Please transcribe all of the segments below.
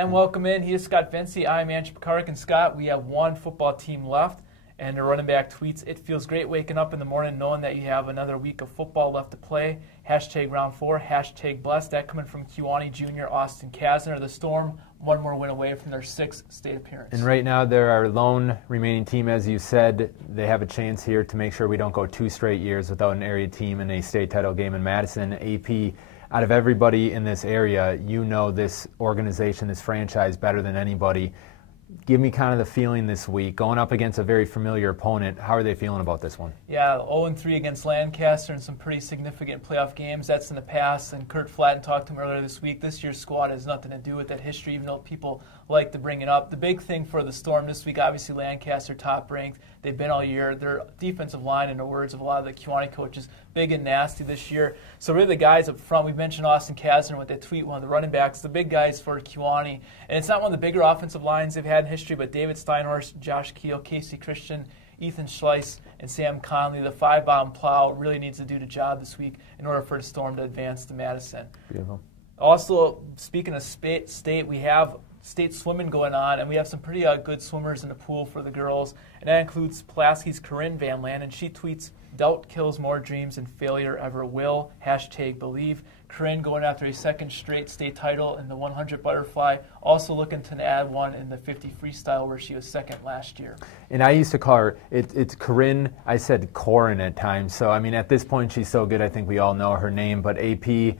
And welcome in. He is Scott Venci. I'm Andrew Pekarek. And Scott, we have one football team left. And the running back tweets, "It feels great waking up in the morning knowing that you have another week of football left to play. Hashtag round 4, hashtag blessed." That coming from Kewaunee Jr. Austin Kasner. The Storm, one more win away from their 6th state appearance. And right now they're our lone remaining team. As you said, they have a chance here to make sure we don't go 2 straight years without an area team in a state title game in Madison. AP, out of everybody in this area, you know this organization, this franchise better than anybody. Give me kind of the feeling this week, going up against a very familiar opponent. How are they feeling about this one? Yeah, 0-3 against Lancaster in some pretty significant playoff games. That's in the past, and Kurt Flatten talked to him earlier this week. This year's squad has nothing to do with that history, even though people like to bring it up. The big thing for the Storm this week, obviously Lancaster top-ranked. They've been all year. Their defensive line, in the words of a lot of the Kewaunee coaches, big and nasty this year. So really the guys up front, we mentioned Austin Kasner with that tweet, one of the running backs, the big guys for Kewaunee. And it's not one of the bigger offensive lines they've had in history, but David Steinhorst, Josh Keel, Casey Christian, Ethan Schleiss, and Sam Conley, the 5-bottom plow, really needs to do the job this week in order for the Storm to advance to Madison. Beautiful. Also, speaking of state, we have state swimming going on, and we have some pretty good swimmers in the pool for the girls, and that includes Pulaski's Corrin Van Lanen. She tweets, "Doubt kills more dreams than failure ever will. Hashtag believe." Corrin going after a 2nd straight state title in the 100 butterfly, also looking to add one in the 50 freestyle where she was 2nd last year. And I used to call her, it's Corrin, I said Corrin at times, so I mean at this point she's so good I think we all know her name, but AP,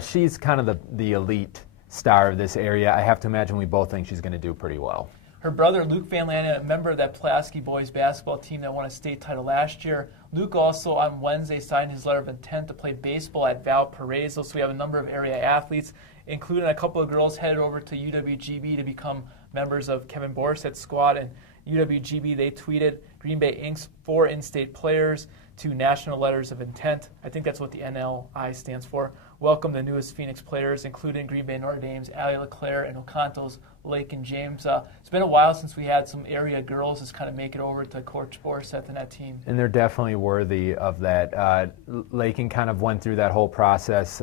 she's kind of the elite star of this area. I have to imagine we both think she's going to do pretty well. Her brother, Luke Van Lanen, a member of that Pulaski boys basketball team that won a state title last year. Luke also on Wednesday signed his letter of intent to play baseball at Valparaiso. So we have a number of area athletes, including a couple of girls headed over to UWGB to become members of Kevin Borset's squad. And UWGB, they tweeted, "Green Bay Inc.'s 4 in-state players to national letters of intent." I think that's what the NLI stands for. "Welcome the newest Phoenix players, including Green Bay Notre Dame's Allie LeClaire and Oconto's Lake and James." It's been a while since we had some area girls just kind of make it over to Coach Borseth and that team. And they're definitely worthy of that. Lakin kind of went through that whole process,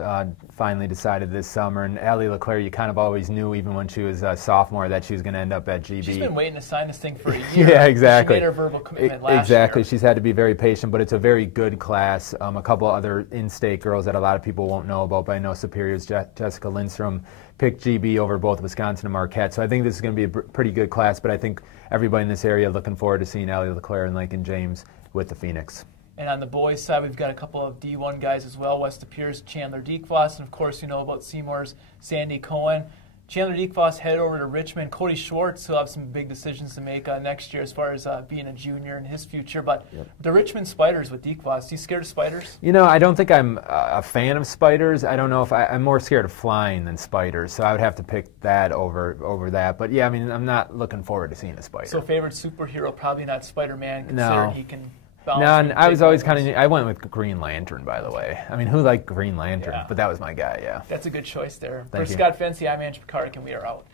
finally decided this summer. And Allie LeClaire, you kind of always knew, even when she was a sophomore, that she was going to end up at GB. She's been waiting to sign this thing for a year. Yeah, exactly. She made her verbal commitment last year. Exactly. She's had to be very patient, but it's a very good class. A couple other in-state girls that a lot of people won't know about, but I know Superior's Jessica Lindstrom picked GB over both Wisconsin and Marquette. So I think this is going to be a pretty good class, but I think everybody in this area looking forward to seeing Allie LeClaire and Lake and James with the Phoenix. And on the boys' side, we've got a couple of D1 guys as well, West Pierce, Chandler Deekvoss, and of course you know about Seymour's Sandy Cohen. Chandler Deekvoss headed over to Richmond. Cody Schwartz will have some big decisions to make next year as far as being a junior in his future. But the Richmond Spiders with Deekvoss, you scared of spiders? You know, I don't think I'm a fan of spiders. I don't know if I'm more scared of flying than spiders, so I would have to pick that over that. But yeah, I mean, I'm not looking forward to seeing a spider. So favorite superhero, probably not Spider-Man, considering No. he can... No, and I was always kind of, I went with Green Lantern, by the way. I mean, who liked Green Lantern? Yeah. But that was my guy, yeah. That's a good choice there. Thank For you. Scott Venci, I'm Andrew Pekarek, and we are out.